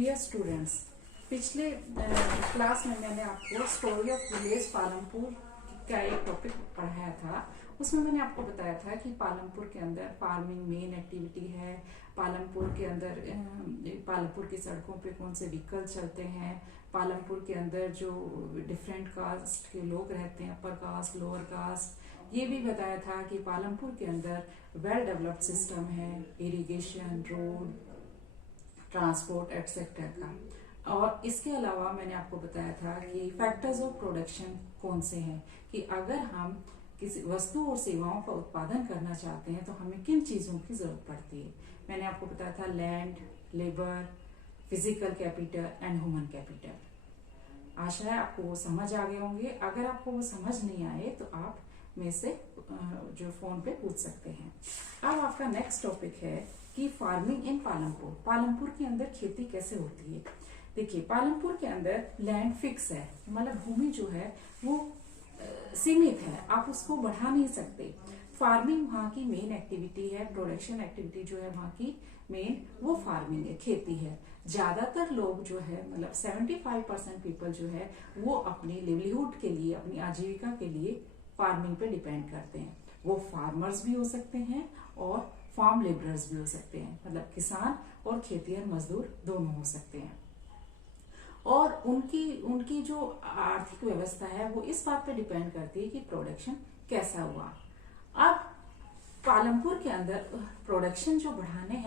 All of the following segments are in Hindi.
डियर स्टूडेंट्स, पिछले क्लास में मैंने आपको स्टोरी ऑफ विलेज पालमपुर का एक टॉपिक पढ़ाया था। उसमें मैंने आपको बताया था कि पालमपुर के अंदर फार्मिंग मेन एक्टिविटी है। पालमपुर के अंदर पालमपुर की सड़कों पे कौन से व्हीकल चलते हैं। पालमपुर के अंदर जो डिफरेंट कास्ट के लोग रहते हैं, अपर कास्ट, लोअर कास्ट। ये भी बताया था कि पालमपुर के अंदर वेल डेवलप्ड सिस्टम है, इरिगेशन, रोड, ट्रांसपोर्ट एटसेट्रा का। और इसके अलावा मैंने आपको बताया था कि फैक्टर्स ऑफ प्रोडक्शन कौन से हैं, कि अगर हम किसी वस्तु और सेवाओं का उत्पादन करना चाहते हैं तो हमें किन चीज़ों की ज़रूरत पड़ती है। मैंने आपको बताया था land, labour, physical capital and human capital. आशा है आपको वो समझ आ गए होंगे। अगर आपको वो समझ नहीं आए तो आप में से जो फोन पे पूछ सकते हैं। अब आपका नेक्स्ट टॉपिक है कि फार्मिंग इन पालमपुर। पालमपुर के अंदर खेती कैसे होती है। देखिए, पालमपुर के अंदर लैंड फिक्स है, मतलब भूमि जो है वो सीमित है, आप उसको बढ़ा नहीं सकते। फार्मिंग वहाँ की मेन एक्टिविटी है, प्रोडक्शन एक्टिविटी जो है वहाँ की मेन वो फार्मिंग है, खेती है। ज्यादातर लोग जो है मतलब 75% पीपल जो है वो अपनी लिवलीहुड के लिए, अपनी आजीविका के लिए फार्मिंग पे डिपेंड करते हैं। वो फार्मर्स भी हो सकते हैं और फार्म लेबरर्स भी हो सकते हैं, मतलब किसान और खेतिहर मजदूर दोनों हो सकते हैं। और उनकी जो आर्थिक व्यवस्था है वो इस बात पे डिपेंड करती है कि प्रोडक्शन कैसा हुआ। अब पालमपुर के अंदर प्रोडक्शन जो बढ़ाने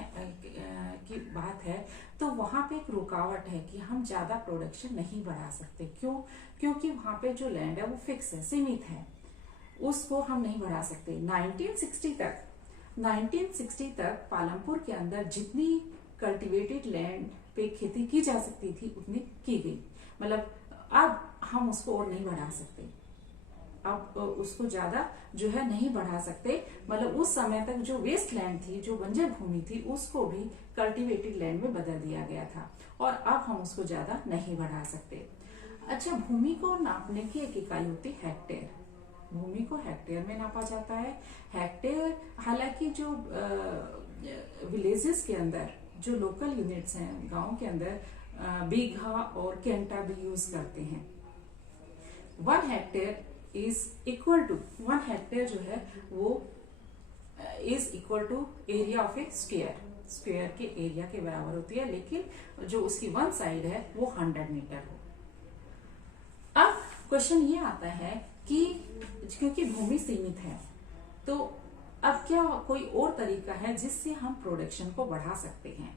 की बात है तो वहां पे एक रुकावट है कि हम ज्यादा प्रोडक्शन नहीं बढ़ा सकते। क्यों? क्योंकि वहां पे जो लैंड है वो फिक्स है, सीमित है, उसको हम नहीं बढ़ा सकते। 1960 तक पालमपुर के अंदर जितनी कल्टीवेटेड लैंड पे खेती की जा सकती थी उतनी की गई, मतलब अब हम उसको और नहीं बढ़ा सकते, अब उसको ज्यादा जो है नहीं बढ़ा सकते। मतलब उस समय तक जो वेस्ट लैंड थी, जो बंजर भूमि थी, उसको भी कल्टीवेटेड लैंड में बदल दिया गया था और अब हम उसको ज्यादा नहीं बढ़ा सकते। अच्छा, भूमि को नापने की एक इकाई होती है हेक्टेयर। भूमि को हेक्टेयर में नापा जाता है। हेक्टेयर, हालांकि जो विलेजेस के अंदर जो लोकल यूनिट्स हैं गांव के अंदर बीघा और केंटा भी यूज करते हैं। 1 hectare is equal to 1 hectare जो है वो is equal to area of a square के एरिया के बराबर होती है, लेकिन जो उसकी वन साइड है वो 100 मीटर हो। अब क्वेश्चन ये आता है कि क्योंकि भूमि सीमित है तो अब क्या कोई और तरीका है जिससे हम प्रोडक्शन को बढ़ा सकते हैं।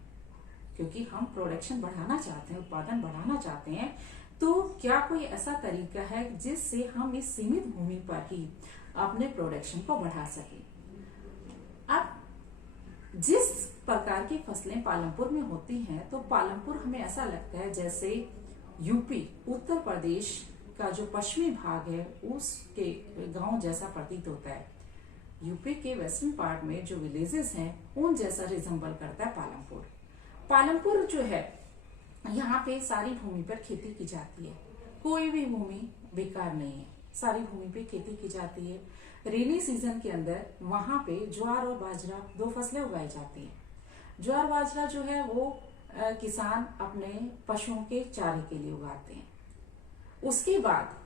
क्योंकि हम प्रोडक्शन बढ़ाना चाहते हैं, उत्पादन बढ़ाना चाहते हैं, तो क्या कोई ऐसा तरीका है जिससे हम इस सीमित भूमि पर ही अपने प्रोडक्शन को बढ़ा सकें। अब जिस प्रकार की फसलें पालमपुर में होती हैं तो पालमपुर हमें ऐसा लगता है जैसे यूपी, उत्तर प्रदेश का जो पश्चिमी भाग है उसके गांव जैसा प्रतीत होता है। यूपी के वेस्टर्न पार्ट में जो विलेजेस हैं उन जैसा रिजेंबल करता है पालमपुर। पालमपुर जो है यहाँ पे सारी भूमि पर खेती की जाती है, कोई भी भूमि बेकार नहीं है, सारी भूमि पे खेती की जाती है। रेनी सीजन के अंदर वहां पे ज्वार और बाजरा 2 फसलें उगाई जाती हैं। ज्वार बाजरा जो है वो किसान अपने पशुओं के चारे के लिए उगाते हैं। उसके बाद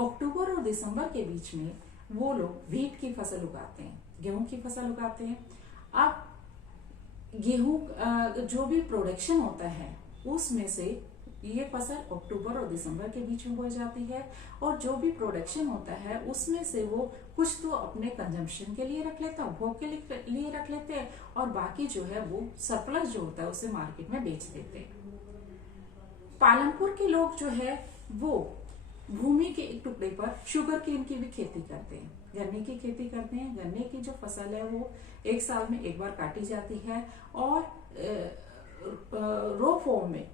अक्टूबर और दिसंबर के बीच में वो लोग व्हीट की फसल उगाते हैं, गेहूं की फसल उगाते हैं। अब गेहूं जो भी प्रोडक्शन होता है उसमें से ये फसल अक्टूबर और दिसंबर के बीच में बोई जाती है, और जो भी प्रोडक्शन होता है उसमें से वो कुछ तो अपने कंजम्पशन के लिए रख लेते हैं, उपभोग के लिए रख लेते हैं, और बाकी जो है वो सरप्लस जो होता है उसे मार्केट में बेच देते हैं। पालमपुर के लोग जो है वो भूमि के एक टुकड़े पर शुगर केन की भी खेती करते हैं, गन्ने की खेती करते हैं। गन्ने की जो फसल है वो 1 साल में एक बार काटी जाती है और रो फॉर्म में,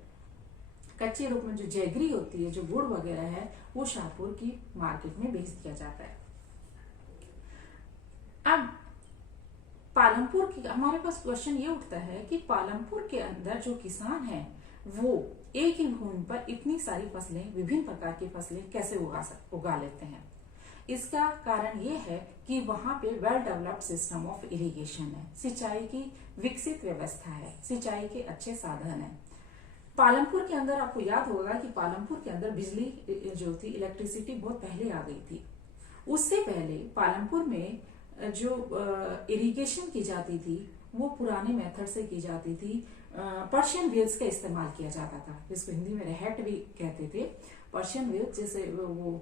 कच्चे रूप में जो जैगरी होती है, जो गुड़ वगैरह है, वो शाहपुर की मार्केट में बेच दिया जाता है। अब पालमपुर की हमारे पास क्वेश्चन ये उठता है कि पालमपुर के अंदर जो किसान है वो एक ही भूमि पर इतनी सारी फसलें, विभिन्न प्रकार की फसलें कैसे उगा लेते हैं। इसका कारण ये है कि वहां पे well developed system of irrigation है, सिंचाई की विकसित व्यवस्था है, सिंचाई के अच्छे साधन है। पालमपुर के अंदर आपको याद होगा कि पालमपुर के अंदर बिजली जो थी, इलेक्ट्रिसिटी बहुत पहले आ गई थी। उससे पहले पालमपुर में जो इरिगेशन की जाती थी वो पुराने मेथड से की जाती थी। पर्शियन व्हील्स का इस्तेमाल किया जाता था, जिसको हिंदी में रहट भी कहते थे। पर्शियन व्हील्स, जैसे वो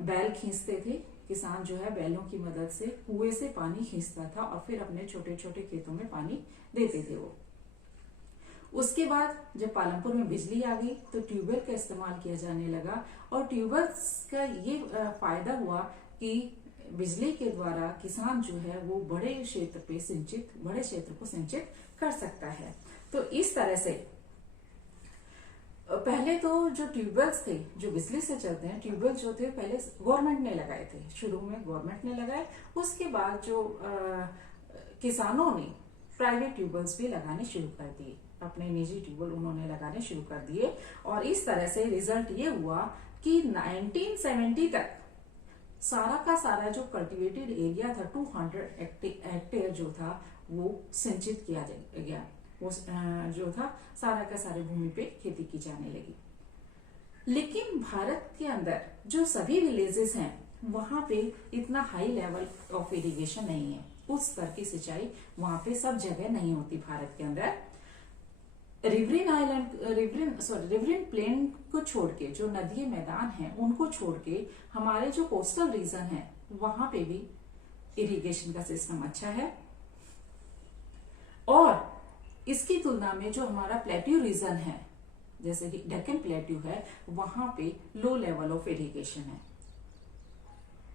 बैल खींचते थे, किसान जो है बैलों की मदद से कुएं से पानी खींचता था और फिर अपने छोटे छोटे खेतों में पानी देते थे वो। उसके बाद जब पालमपुर में बिजली आ गई तो ट्यूबवेल का इस्तेमाल किया जाने लगा, और ट्यूबवेल्स का ये फायदा हुआ कि बिजली के द्वारा किसान जो है वो बड़े क्षेत्र को सिंचित कर सकता है। तो इस तरह से पहले तो जो ट्यूबवेल्स थे जो बिजली से चलते हैं, ट्यूबवेल जो थे पहले गवर्नमेंट ने लगाए थे, शुरू में गवर्नमेंट ने लगाए। उसके बाद जो किसानों ने प्राइवेट ट्यूबवेल्स भी लगाने शुरू कर दिए, अपने निजी ट्यूबवेल उन्होंने लगाने शुरू कर दिए। और इस तरह से रिजल्ट ये हुआ कि 1970 तक सारा का सारा जो कल्टीवेटेड एरिया था 200 हेक्टेयर जो था वो सिंचित किया गया। वो जो था सारा का सारे भूमि पे खेती की जाने लगी। लेकिन भारत के अंदर जो सभी विलेजेस हैं वहां पे इतना हाई लेवल ऑफ इरिगेशन नहीं है, उस स्तर की सिंचाई वहां पे सब जगह नहीं होती भारत के अंदर। रिवरिन प्लेन को छोड़ के, जो नदी मैदान हैं उनको छोड़ के हमारे जो कोस्टल रीजन है वहां पे भी इरिगेशन का सिस्टम अच्छा है। और इसकी तुलना में जो हमारा प्लेट्यू रीजन है, जैसे कि डेक्कन प्लेट्यू है, वहां पे लो लेवल ऑफ इरिगेशन है।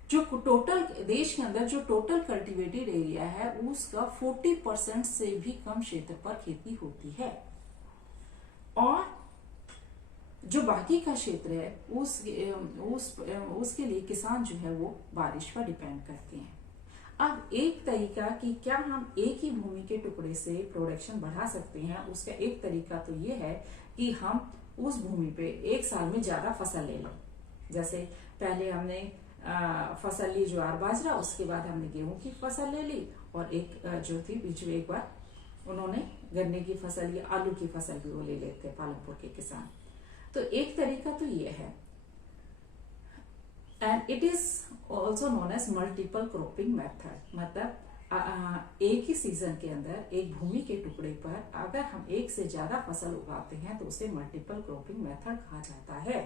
जो टोटल देश के अंदर जो टोटल कल्टीवेटेड एरिया है उसका 40% से भी कम क्षेत्र पर खेती होती है, और जो बाकी का क्षेत्र है उसके लिए किसान जो है वो बारिश पर डिपेंड करते हैं। अब एक तरीका कि क्या हम एक ही भूमि के टुकड़े से प्रोडक्शन बढ़ा सकते हैं, उसका एक तरीका तो ये है कि हम उस भूमि पे एक साल में ज्यादा फसल ले लें। जैसे पहले हमने फसल ली ज्वार बाजरा, उसके बाद हमने गेहूं की फसल ले ली, और एक जो थी बीच में एक बार उन्होंने गन्ने की फसल या आलू की फसल भी वो ले लेते हैं पालमपुर के किसान। तो एक तरीका तो ये है, and it is also known as multiple cropping method. मतलब एक ही सीजन के अंदर एक भूमि के टुकड़े पर अगर हम एक से ज्यादा फसल उगाते हैं तो उसे मल्टीपल क्रॉपिंग मेथड कहा जाता है।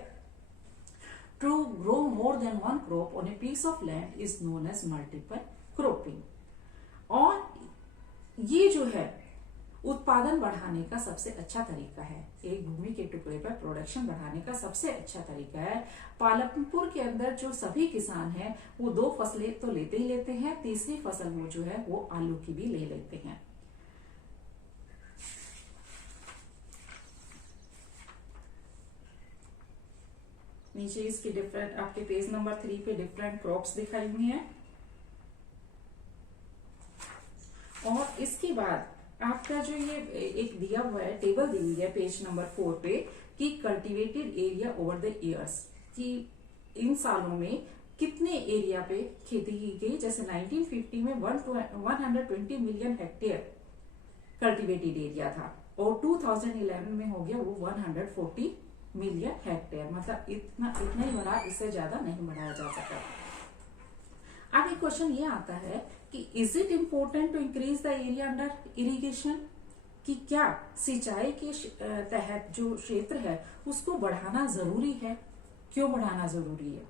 To grow more than one crop on a piece of land is known as multiple cropping. और ये जो है उत्पादन बढ़ाने का सबसे अच्छा तरीका है, एक भूमि के टुकड़े पर प्रोडक्शन बढ़ाने का सबसे अच्छा तरीका है। पालमपुर के अंदर जो सभी किसान हैं वो 2 फसलें तो लेते ही लेते हैं, तीसरी फसल वो जो है वो आलू की भी ले लेते हैं। नीचे इसकी डिफरेंट आपके पेज नंबर 3 पे डिफरेंट क्रॉप्स दिखाई हुई हैं। और इसके बाद आपका जो ये एक दिया हुआ है, टेबल दी हुई है पेज नंबर 4 पे कि cultivated area over the years, कि इन सालों में कितने एरिया पे खेती की गई। जैसे 1950 में 120 मिलियन हेक्टेयर कल्टीवेटेड एरिया था, और 2011 में हो गया वो 140 मिलियन हेक्टेयर। मतलब इतना ही बढ़ा, इससे ज्यादा नहीं बढ़ाया जा सका। अब एक क्वेश्चन ये आता है कि is it important to increase the area under irrigation, कि क्या सिंचाई के तहत जो क्षेत्र है उसको बढ़ाना जरूरी है? क्यों बढ़ाना जरूरी है?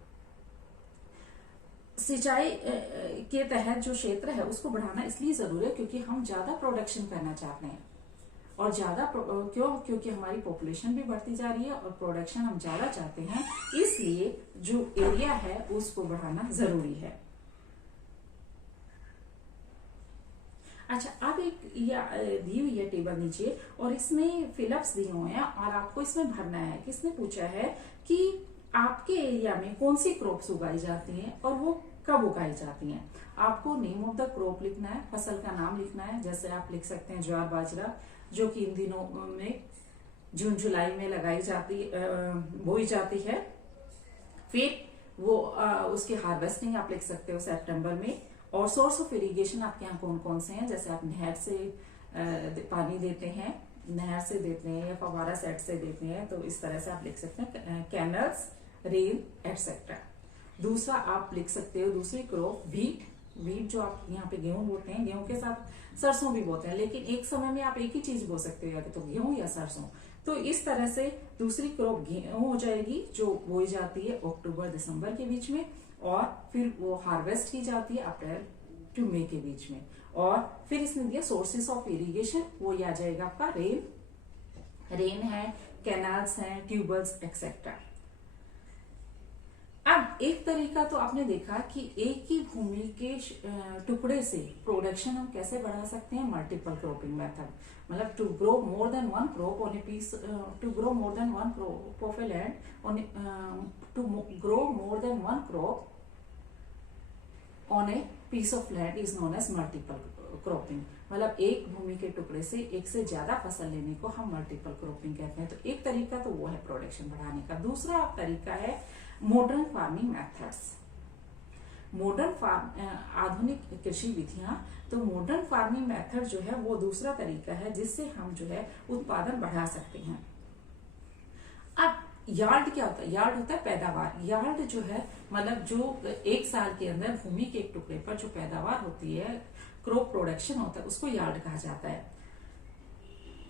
सिंचाई के तहत जो क्षेत्र है उसको बढ़ाना इसलिए जरूरी है क्योंकि हम ज्यादा प्रोडक्शन करना चाहते हैं, और ज्यादा क्योंकि हमारी पॉपुलेशन भी बढ़ती जा रही है और प्रोडक्शन हम ज्यादा चाहते हैं, इसलिए जो एरिया है उसको बढ़ाना जरूरी है। अच्छा, अब एक दी हुई है टेबल नीचे, और इसमें फिलअप्स दिए हुए हैं और आपको इसमें भरना है। किसने पूछा है कि आपके एरिया में कौन सी क्रॉप्स उगाई जाती हैं और वो कब उगाई जाती हैं। आपको नेम ऑफ द क्रॉप लिखना है, फसल का नाम लिखना है। जैसे आप लिख सकते हैं ज्वार बाजरा, जो कि इन दिनों में जून जुलाई में बोई जाती है। फिर वो उसकी हार्वेस्टिंग आप लिख सकते हो सितंबर में। और सोर्स ऑफ इरिगेशन आपके यहाँ कौन कौन से हैं, जैसे आप नहर से पानी देते हैं, नहर से देते हैं या फवारा सेट से देते हैं तो इस तरह से आप लिख सकते हैं कैनल्स, रेन एटसेट्रा। दूसरा आप लिख सकते हो दूसरी क्रॉप व्हीट। व्हीट जो आप यहाँ पे गेहूं बोते हैं, गेहूं के साथ सरसों भी बोते हैं, लेकिन एक समय में आप एक ही चीज बो सकते हो, या तो गेहूं या सरसों। तो इस तरह से दूसरी क्रॉप गेहूं हो जाएगी जो बोई जाती है अक्टूबर दिसंबर के बीच में, और फिर वो हार्वेस्ट की जाती है अप्रैल टू मई के बीच में। और फिर इसने दिया सोर्सेस ऑफ इरिगेशन, वो आ जाएगा आपका रेन है, कैनाल्स हैं, ट्यूबल्स एक्सेट्रा। अब एक तरीका तो आपने देखा कि एक ही भूमि के टुकड़े से प्रोडक्शन हम कैसे बढ़ा सकते हैं, मल्टीपल क्रॉपिंग मेथड, मतलब to grow more than one crop on a piece, to grow more than one crop of a land on, to grow more than one crop on a piece of land is known as multiple cropping. मतलब एक भूमि के टुकड़े से एक से ज्यादा फसल लेने को हम मल्टीपल क्रॉपिंग कहते हैं। तो एक तरीका तो वो है प्रोडक्शन बढ़ाने का। दूसरा तरीका है मॉडर्न फार्मिंग मेथड्स। मॉडर्न आधुनिक कृषि विधियां। तो मॉडर्न फार्मिंग मेथड जो है वो दूसरा तरीका है जिससे हम जो है उत्पादन बढ़ा सकते हैं। अब यार्ड क्या होता है? यार्ड होता है पैदावार। यार्ड जो है मतलब जो एक साल के अंदर भूमि के एक टुकड़े पर जो पैदावार होती है, क्रॉप प्रोडक्शन होता है, उसको यार्ड कहा जाता है।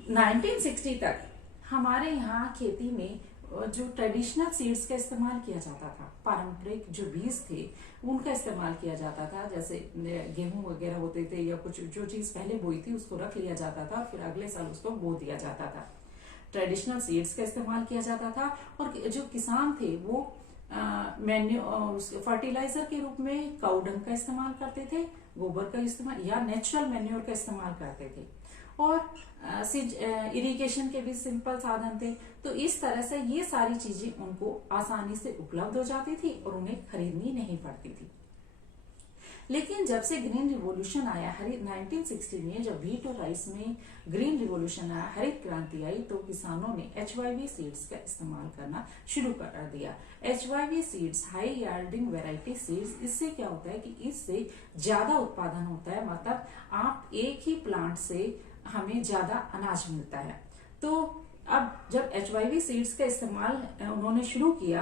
1960 तक हमारे यहाँ खेती में जो ट्रेडिशनल सीड्स का इस्तेमाल किया जाता था, पारंपरिक जो बीज थे उनका इस्तेमाल किया जाता था। जैसे गेहूं वगैरह होते थे या कुछ जो चीज पहले बोई थी उसको रख लिया जाता था और फिर अगले साल उसको बो दिया जाता था। ट्रेडिशनल सीड्स का इस्तेमाल किया जाता था। और जो किसान थे वो फर्टिलाइजर के रूप में काऊ डंग का इस्तेमाल करते थे, गोबर का इस्तेमाल, या नेचुरल मैन्योर का इस्तेमाल करते थे। और इरिगेशन के भी सिंपल साधन थे। तो इस तरह से ये सारी चीजें उनको आसानी से उपलब्ध हो जाती थी और उन्हें खरीदनी नहीं पड़ती थी। लेकिन जब से ग्रीन रिवॉल्यूशन आया, 1960 में जब व्हीट और राइस में ग्रीन रिवॉल्यूशन आया, हरित क्रांति आई, तो किसानों ने HYV सीड्स का इस्तेमाल करना शुरू कर दिया। HYV seeds high yielding variety seeds. इससे क्या होता है कि इससे ज्यादा उत्पादन होता है, मतलब आप एक ही प्लांट से हमें ज्यादा अनाज मिलता है। तो अब जब HYV सीड्स का इस्तेमाल उन्होंने शुरू किया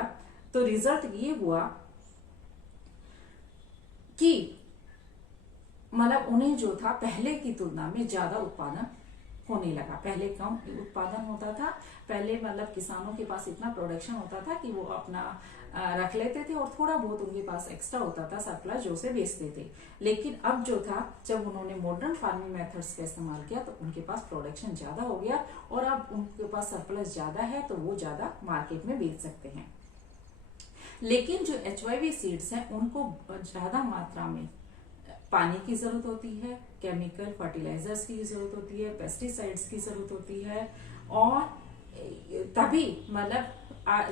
तो रिजल्ट ये हुआ कि मतलब उन्हें जो था पहले की तुलना में ज्यादा उत्पादन होने लगा। पहले कम उत्पादन होता था, पहले मतलब किसानों के पास इतना प्रोडक्शन होता था कि वो अपना रख लेते थे और थोड़ा बहुत उनके पास एक्स्ट्रा होता था सरप्लस जो से बेचते थे। लेकिन अब जो था, जब उन्होंने मॉडर्न फार्मिंग मेथड्स का इस्तेमाल किया तो उनके पास प्रोडक्शन ज्यादा हो गया और अब उनके पास सरप्लस ज्यादा है तो वो ज्यादा मार्केट में बेच सकते हैं। लेकिन जो HYV सीड्स हैं उनको ज्यादा मात्रा में पानी की जरूरत होती है, केमिकल फर्टिलाइजर्स की जरूरत होती है, पेस्टिसाइड्स की जरूरत होती है, और तभी मतलब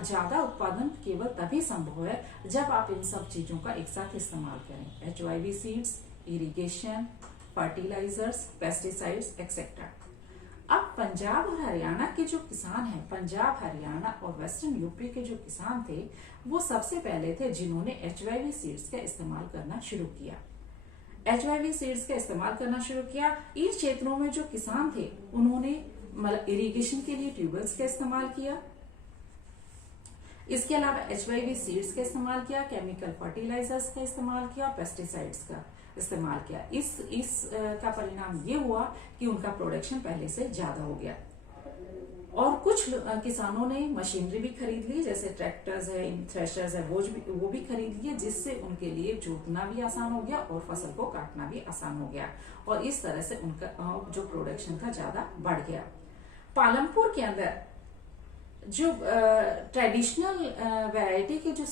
ज्यादा उत्पादन केवल तभी संभव है जब आप इन सब चीजों का एक साथ इस्तेमाल करें। HYV seeds, irrigation, fertilisers, pesticides etcetera. अब पंजाब और हरियाणा के जो किसान हैं, पंजाब, हरियाणा और वेस्टर्न यूपी के जो किसान थे, वो सबसे पहले थे जिन्होंने HYV सीड्स का इस्तेमाल करना शुरू किया। HYV सीड्स का इस्तेमाल करना शुरू किया। इन क्षेत्रों में जो किसान थे उन्होंने मतलब इरिगेशन के लिए ट्यूबवेल्स का इस्तेमाल किया। इसके अलावा HYV सीड्स का इस्तेमाल किया, केमिकल फर्टिलाइजर्स का इस्तेमाल किया, पेस्टिसाइड्स का इस्तेमाल किया। इस का परिणाम ये हुआ कि उनका प्रोडक्शन पहले से ज्यादा हो गया। और कुछ किसानों ने मशीनरी भी खरीद ली, जैसे ट्रैक्टर्स है, थ्रेशर्स है, वो भी खरीद लिए, जिससे उनके लिए जोतना भी आसान हो गया और फसल को काटना भी आसान हो गया। और इस तरह से उनका जो प्रोडक्शन था ज्यादा बढ़ गया। पालमपुर के अंदर जो ट्रेडिशनल वैरायटी के जो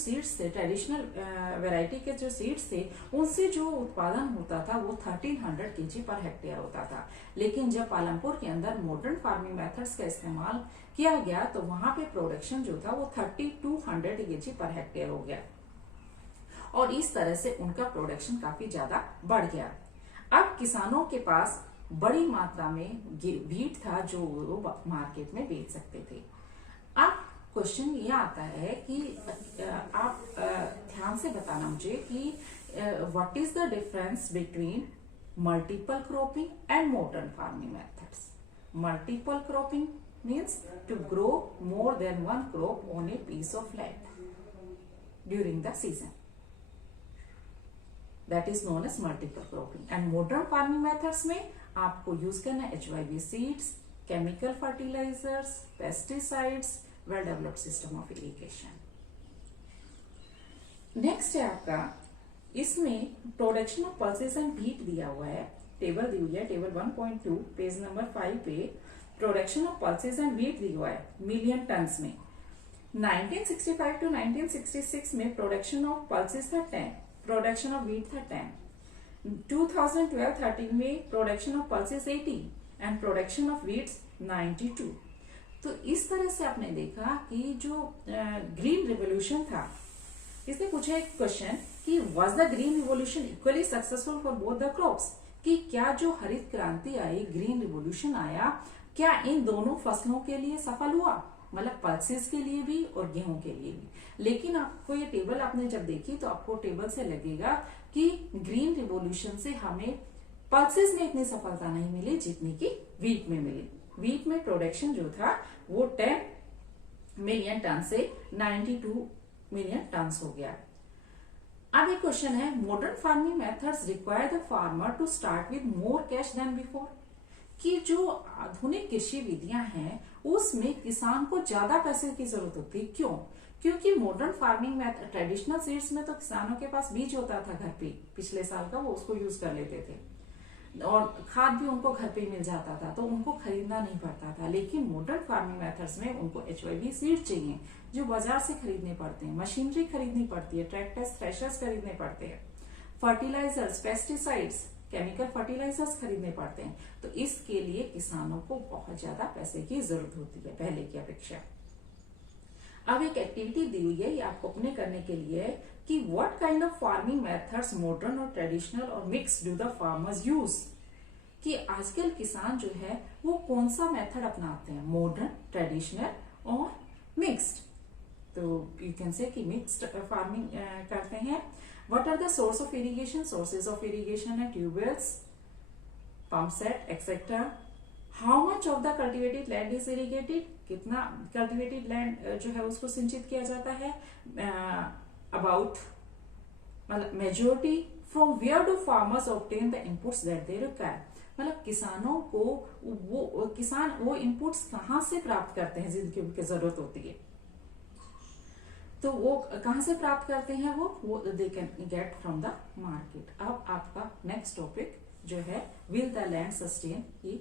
सीड्स थे, उनसे जो उत्पादन होता था वो 1300 kg पर हेक्टेयर होता था। लेकिन जब पालमपुर के अंदर मॉडर्न फार्मिंग मेथड्स का इस्तेमाल किया गया तो वहां पे प्रोडक्शन जो था वो 3200 kg पर हेक्टेयर हो गया और इस तरह से उनका प्रोडक्शन काफी ज्यादा बढ़ गया। अब किसानों के पास बड़ी मात्रा में व्हीट था जो वो मार्केट में बेच सकते थे। अब क्वेश्चन ये आता है कि आप ध्यान से बताना मुझे कि what is the difference between multiple cropping and modern farming methods. Multiple cropping means to grow more than one crop on a piece of land during the season. That is known as multiple cropping. And modern farming methods में आपको यूज करना है HYV seeds, chemical fertilizers, pesticides, well developed system of irrigation. Next है आपका, इसमें production of pulses and wheat दिया हुआ है, टेबल दी हुई है, टेबल 1.2 पेज नंबर 5 पे production of pulses and wheat दिया हुआ है मिलियन टन्स में. 1965 टू 1966 में प्रोडक्शन ऑफ पल्सेस था 10, प्रोडक्शन ऑफ व्हीट था 10. 2012-13 में production of pulses 80 and production of wheats 92. तो इस तरह से आपने देखा कि जो ग्रीन रिवोल्यूशन था, इसने पूछा एक क्वेश्चन कि was the green revolution equally successful for both the crops, कि क्या जो हरित क्रांति आई, ग्रीन रिवोल्यूशन आया, क्या इन दोनों फसलों के लिए सफल हुआ, मतलब पल्सेस के लिए भी और गेहूं के लिए भी. लेकिन आपको ये टेबल आपने जब देखी तो आपको टेबल से लगेगा कि ग्रीन रिवोल्यूशन से हमें पल्सेस में इतनी सफलता नहीं मिली जितनी कि व्हीट में मिली. व्हीट में प्रोडक्शन जो था वो 10 मिलियन टन से 92 मिलियन टन हो गया. अब एक क्वेश्चन है, modern farming methods require the farmer to start with more cash than before, कि जो आधुनिक कृषि विधियां हैं उसमें किसान को ज्यादा पैसे की जरूरत होती है. क्यों? क्योंकि modern farming method, traditional seeds में तो किसानों के पास बीज होता था घर पे पिछले साल का, वो उसको यूज कर लेते थे और खाद भी उनको घर पे मिल जाता था, तो उनको खरीदना नहीं पड़ता था. लेकिन मॉडर्न फार्मिंग मेथड्स में उनको HYV सीड चाहिए जो बाजार से खरीदने पड़ते हैं, मशीनरी खरीदनी पड़ती है, ट्रैक्टर्स, थ्रेशर्स खरीदने पड़ते हैं, फर्टिलाइजर्स, पेस्टिसाइड्स, केमिकल फर्टिलाइजर्स खरीदने पड़ते हैं. तो इसके लिए किसानों को बहुत ज्यादा पैसे की जरूरत होती है पहले की अपेक्षा. अब एक एक्टिविटी दी हुई है, ये आपको अपने करने के लिए है कि what kind of farming methods modern और ट्रेडिशनल और mix do the farmers use, कि आजकल किसान जो है वो कौन सा मेथड अपनाते हैं, मॉडर्न, ट्रेडिशनल और मिक्स्ड. तो यू कैन से कि मिक्स्ड फार्मिंग करते हैं. What are the source of irrigation, sources of irrigation है tubewells, pump set etcetera. How much of the cultivated land is irrigated, कितना कल्टिवेटेड लैंड जो है उसको सिंचित किया जाता है. अबाउट मतलब majority. From where do farmers obtain the inputs that they require, मतलब किसानों को वो इनपुट्स कहाँ से प्राप्त करते हैं जिनकी उनकी जरूरत होती है, तो वो कहाँ से प्राप्त करते हैं, वो they can get from the market. अब आपका नेक्स्ट टॉपिक जो है, विल द लैंड सस्टेन, ये